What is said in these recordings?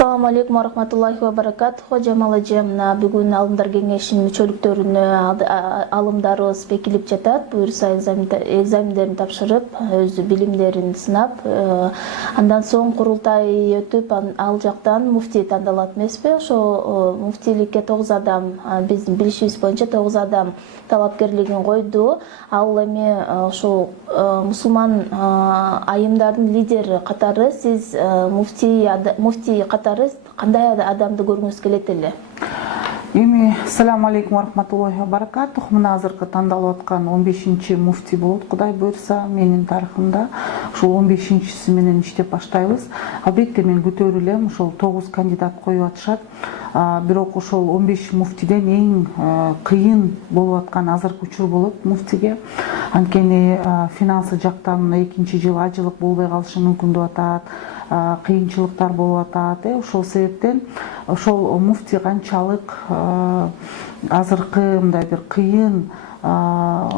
Assalamu alaikum wa rahmatullahi wa barakatuh. Жамал эжем, бүгүн алымдар кеңешинин мүчөлүктөрүнө алымдарыбыз бекилип жатат. Буюрса экзамендерин тапшырып, өз билимдерин сынап, андан соң курултай өтүп, ал жактан муфтий тандалат эмеспи? Ошо муфтийликке 9 адам, биздин билишибиз боюнча 9 адам талапкерлигин койду. Ал эми ошол мусулман айымдардын лидери катары сиз муфтий катары кандай адамды көргүңүз келет эле? Эми ассаламу алейкум ва рахматуллахи ва баракатух. Мына азыркы тандалып аткан 15-чи муфтий болот, Кудай буйрса, менин тарыхымда. Ошол 15-чиси менен иштеп баштайбыз. Албетте мен көтөрүлөм, ошол 9 кандидат коюп атышат. Бирок ошол 15 муфтиден эң кыйын болуп аткан азыркы учур болот муфтиге. Анткени финансы жактан 2-чи жыл ажылык болбой калышы мүмкүн деп атат. Кыйынчылыктар болуп атат. Ошол себептен ошол муфтий канчалык азыркы мындай бир кыйын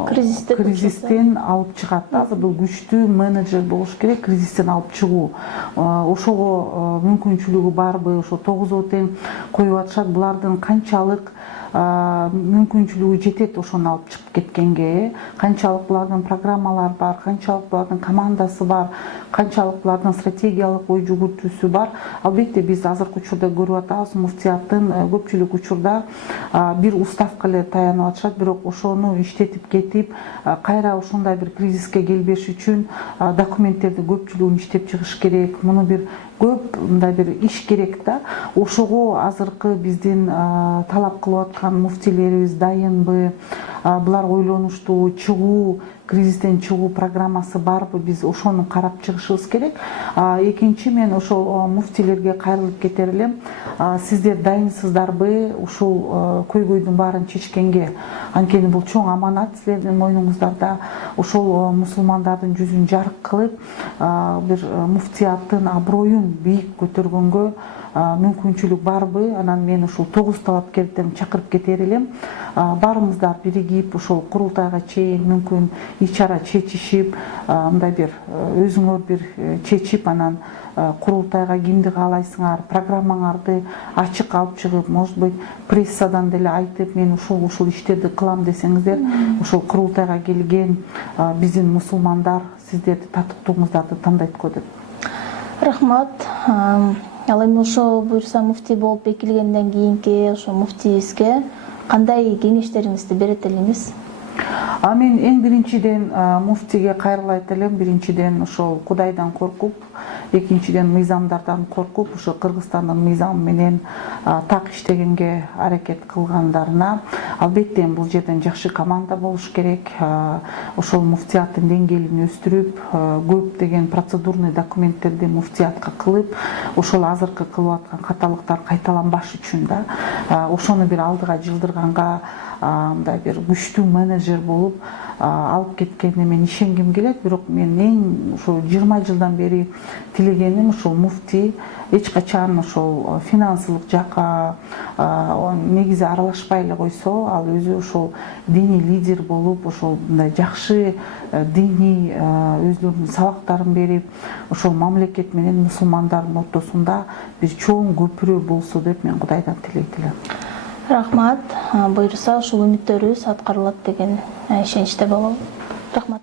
кризистен алып чыгат. Азыр бул күчтүү менеджер болуш керек, кризистен алып чыгуу. Ошого мүмкүнчүлүгү барбы? Ошо 9 тең коюп атышат. Булардын канчалык мүмкүнчүлүгү жетет ошону алып чыгып кеткенге? Канчалык булардын программалары бар, канчалык булардын командасы бар, канчалык булардын стратегиялык ой жүгүртүүсү бар? Албетте биз азыркы учурда көрүп атабыз, муфтияттын көпчүлүк учурда бир уставка эле таянып атышат, бирок ошону иштетип кетип, кайра ушундай бир кризиске келбеш үчүн документтерди көпчүлүгүн иштеп чыгыш керек. Муну бир көп мындай бир иш керек да. Ошого азыркы биздин талап кылып аткан муфтилерибиз дайынбы? Булар ойлонуштуу, чыгуу, кризистен чыгуу программасы барбы? Биз ошону карап чыгышыбыз керек. Экинчи, мен ошол муфтилерге кайрылып кетер элем. Сиздер дайынсыздарбы ушул көйгөйдүн баарын чечкенге? Анткени бул чоң аманат силердин мойнуңуздарда. Ошол мусулмандардын жүзүн жарык кылып, бир муфтияттын аброюн бийик көтөргөнгө мүмкүнчүлүк барбы? Анан мен ушул 9 талапкерден чакырып кетер элем. Баарымыздар биригип ошол курултайга чейин мүмкүн ич ара чечишип, мындай бир өзүңөр бир чечип, анан курултайга кимди каалайсыңар, программаңарды ачык алып чыгып, может быть, прессадан деле айтып, мен ушул иштерди кылам десеңиздер, ошол курултайга келген биздин мусулмандар сиздерди татыктууңуздарды тандайт го деп. Рахмат. Ал эми ошо буюрса муфтий болуп бекилгенден кийинки ошо муфтийибизге кандай кеңештериңизди берет элеңиз? Мен эң биринчиден муфтиге кайрылайт элем. Биринчиден ошол Кудайдан коркуп, экинчиден мыйзамдардан коркуп, ошо Кыргызстандын мыйзамы менен так иштегенге аракет кылгандарына. Албетте бул жерден жакшы команда болуш керек. Ошол муфтияттын деңгээлин өстүрүп, көптөгөн процедурный документтерди муфтиятка кылып, ошол азыркы кылып аткан каталыктар кайталанбаш үчүн да, ошону бир алдыга жылдырганга мындай бир күчтүү менеджер болуп алып кеткенине мен ишенгим келет. Бирок мен эң ошо 20 жылдан бери тилегеним ошол муфтий эч качан ошол финансылык жакка негизи аралашпай эле койсо, ал өзү ошол диний лидер болуп, ошол мындай жакшы диний өзүнүн сабактарын берип, ошол мамлекет менен мусулмандардын ортосунда бир чоң көпүрө болсо деп мен Кудайдан тилейт элем. Рахмат. Буюрса ушул үмүттөрүбүз аткарылат деген ишеничте болобу. Рахмат.